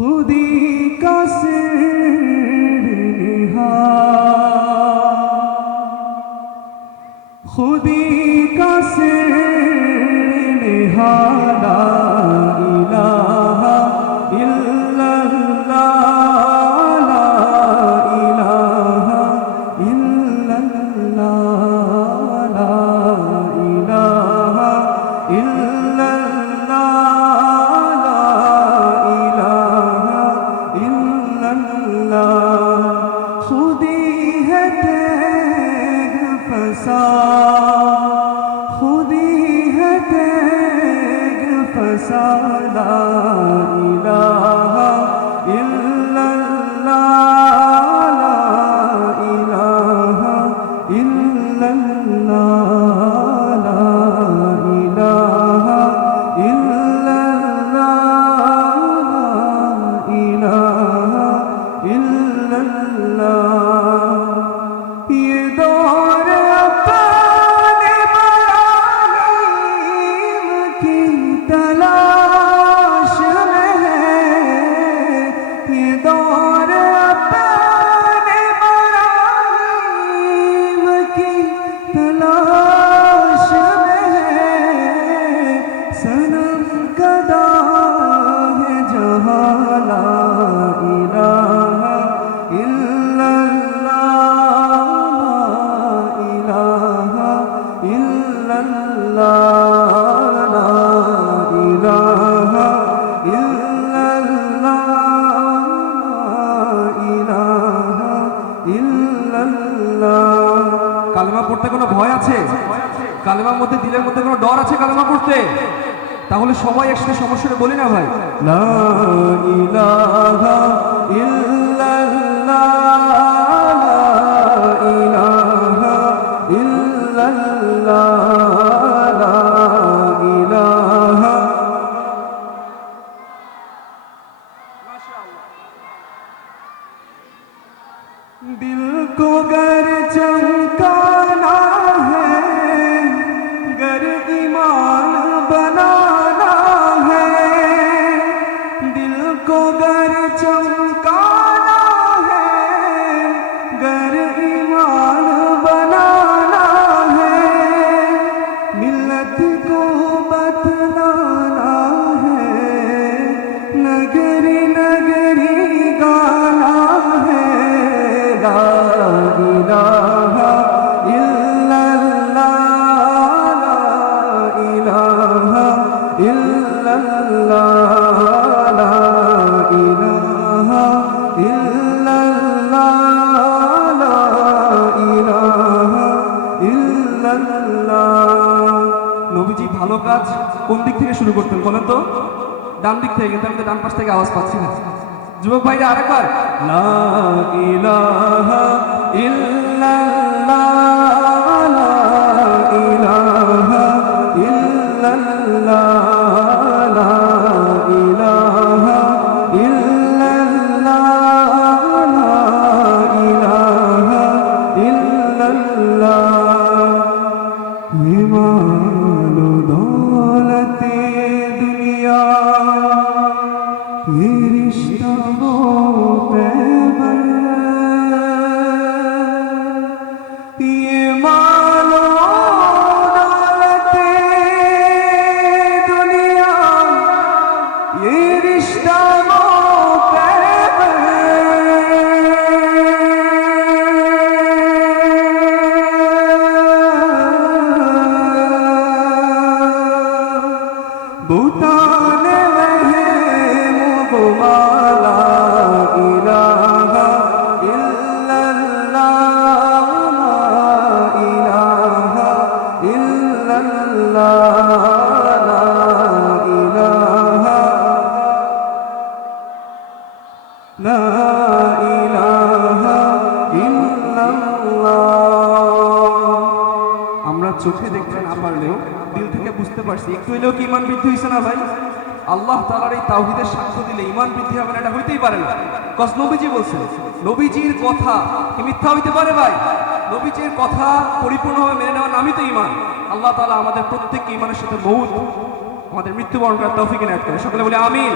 খুদি কাছে খুদি خودی ہے تیگ فسادہ۔ ভয় আছে কালেমার মধ্যে দিলের মধ্যে কোনো ডর আছে কালেমা পড়তে তাহলে সবাই একসাথে সমস্যাটা বলি না ভাই লা ইলাহা ইল্লাল্লাহ লা ইলাহা ইল্লাল্লাহ লা ইলাহা दिल को गर चमकाना को गर चमकाना है गर ईमान बनाना है मिल्लत को बतलाना है, नगरी नगरी गाना है ला इलाहा इल्लल्लाह। নবীজি ভালো কাজ কোন দিক থেকে শুরু করতেন বলেন তো? ডান দিক থেকে কিন্তু আমি তো ডান পাশ থেকে আওয়াজ পাচ্ছি না। যুবক ভাইরা আরেকবার। লা লা इमान दौलते दुनिया। रिश्ता हो আমরা চোখে দেখতে না পারলেও দিল থেকে বুঝতে পারছি। একটু হলেও কি ইমান বৃদ্ধি হয়েছে না ভাই? আল্লাহ তালার এই তাওহিদের সাক্ষ্য দিলে ইমান বৃদ্ধি হবে না, এটা হইতেই পারে না। কস নবীজি বলছেন, নবীজির কথা কি মিথ্যা হইতে পারে ভাই? নবীজির কথা পরিপূর্ণভাবে মেনে নেওয়ার নামই তো ইমান আল্লাহ তালা আমাদের প্রত্যেককে ইমানের সাথে মৌত আমাদের মৃত্যুবরণ করার তৌফিক এনায়ত করে সকলে বলে আমিন।